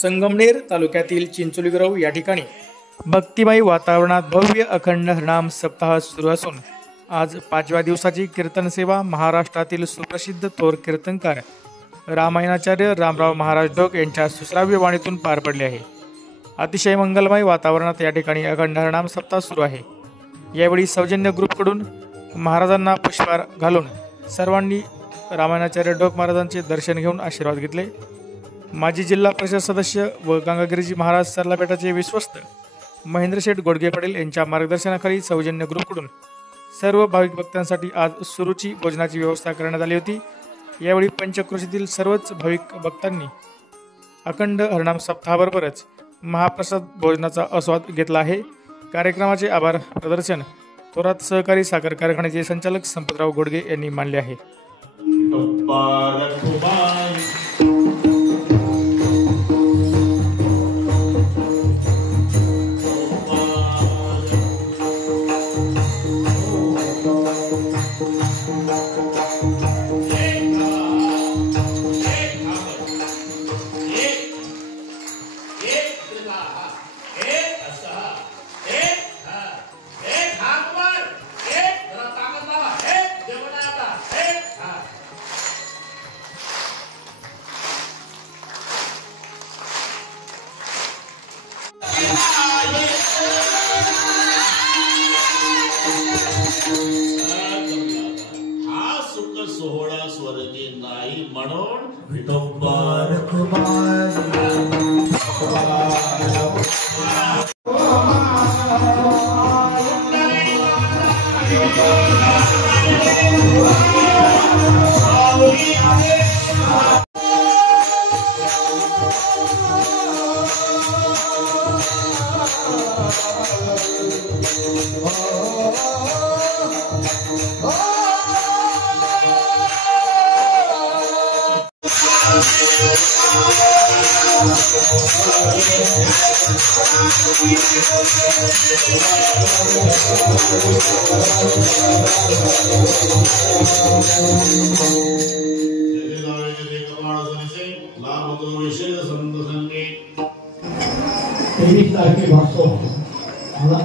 संगमनेर तालुक्यातील चिंचोलीग्रव या ठिकाणी भक्तिमय वातावरणात भव्य अखंड हरिनाम सप्ताह सुरू असून आज 5व्या दिवसाची कीर्तन सेवा महाराष्ट्रातील सुप्रसिद्ध थोर कीर्तनकार रामायणाचार्य रामराव महाराज ढोक यांच्या सुश्राव्य वाणीतून पार पडले आहे। अतिशय मंगलमय वातावरणात या ठिकाणी अखंड हरिनाम सप्ताह सुरू आहे। यावेळी सौजन्य ग्रुपकडून महाराजांना पुष्पहार घालून सर्वांनी रामायणाचार्य ढोक महाराजांचे दर्शन घेऊन आशीर्वाद घेतले। माजी जिल्हा परिषद सदस्य व गंगागिरीजी महाराज सरलापेठाचे विश्वस्त महेंद्र शेठ गोडगे पाटील यांच्या मार्गदर्शनाखाली सौजन्य ग्रुपकडून सर्व भाविक भक्तांसाठी आज सुरुची भोजनाची व्यवस्था करण्यात आली होती। यावेळी पंचक्रोशीतील सर्वच भाविक भक्तांनी अखंड हरिनाम सप्ताहाबरोबरच महाप्रसाद भोजनाचा आस्वाद घेतला आहे। कार्यक्रमाचे आभार प्रदर्शन थोरात सहकारी साखर कारखान्याचे संचालक संपतराव गोडगे यांनी मानले आहे। हा सुख सोहळा स्वर्गी नाही म्हणून विठोबार कुमार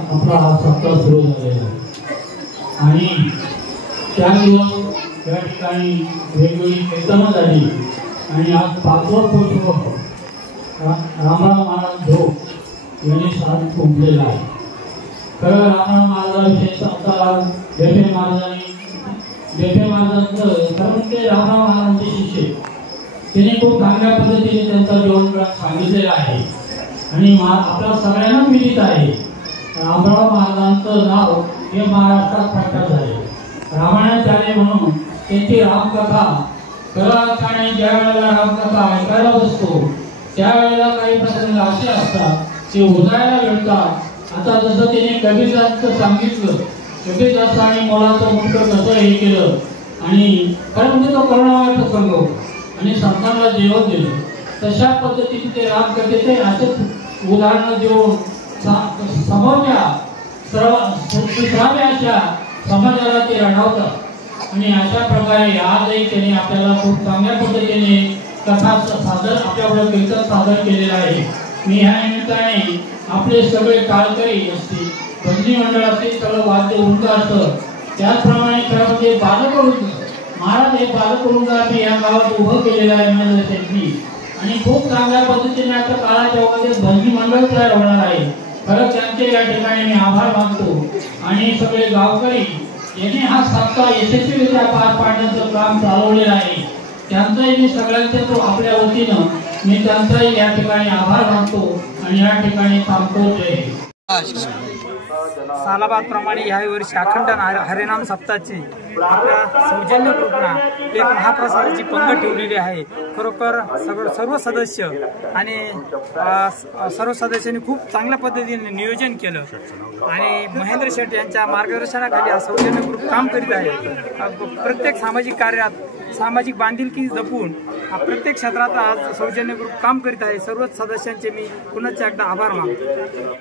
आपला हा सप्ताह सुरू झालेला आहे आणि त्या दिवस या ठिकाणी वेगवेगळी कीर्तनं झाली आणि आज 5वा पुष्प रामराव महाराज ढोक यांनी साथ फुंकलेला आहे। खरं रामराव महाराजांविषयी सप्ताह जेठे महाराजांचं कारण ते रामराव महाराजांचे शिष्य त्यांनी खूप चांगल्या पद्धतीने त्यांचा जीवनक्रम सांगितलेला आहे आणि आपल्या सगळ्यांना माहित आहे रामराव महाराजांचं नाव हे महाराष्ट्रात प्रख्यात झाले। रामायणाचार्य म्हणून त्यांची रामकथा आणि ज्या वेळेला रामकथा ऐकायला बसतो त्यावेळेला काही प्रसंग असे असतात ते उजाळायला मिळतात। आता जसं त्याने कबीरदासचं सांगितलं, कबीरदासाने मोलाचं मुक्त कसं हे केलं आणि खरं म्हणजे तो करुणामय प्रसंग आणि संतांना जेवण दिलं, तशा पद्धतीने ते रामकथेचे असेच उदाहरणं देऊन समोरच्या दुसऱ्या समाजाला ते रडवतात आणि अशा प्रकारे आजही त्यांनी आपल्याला खूप चांगल्या पद्धतीने कथा सादर आपल्याकडे कीर्तन सादर केलेलं आहे। मी ह्या निमित्ताने आपले सगळे काळकरी असतील, भजनी मंडळ असतील, सगळं वाद्य वृंद असतं, त्याचप्रमाणे खरं म्हणजे बालकवृंद महाराज हे बालकवृंद या गावात उभं केलेलं आहे महेंद्रशेठनी आणि खूप चांगल्या पद्धतीने आता काळाच्या ओघात भजनी मंडळ तयार होणार आहे। खरं त्यांचे या ठिकाणी मी आभार मानतो आणि सगळे गावकरी यांनी हा सप्ताह यशस्वीरित्या पार पाडण्याचं काम चालवलेलं आहे। त्यांचाही मी सगळ्यांचे तो आपल्या वतीनं मी त्यांचाही या ठिकाणी आभार मानतो आणि या ठिकाणी थांबतो। जय सालाबादप्रमाणे याही वर्षी अखंड हरिनाम सप्ताहाची आपल्या सौजन्य ग्रुपना एक महाप्रसादाची पंगत ठेवलेली आहे। खरोखर सर्व सदस्य आणि सर्व सदस्यांनी खूप चांगल्या पद्धतीने नियोजन केलं आणि महेंद्र शेठ यांच्या मार्गदर्शनाखाली हा सौजन्य ग्रुप काम करीत आहे। प्रत्येक सामाजिक कार्यात सामाजिक बांधिलकी जपून प्रत्येक क्षेत्रात आज सौजन्य ग्रुप काम करीत आहे। सर्वच सदस्यांचे मी पुन्हा एकदा आभार मानतो।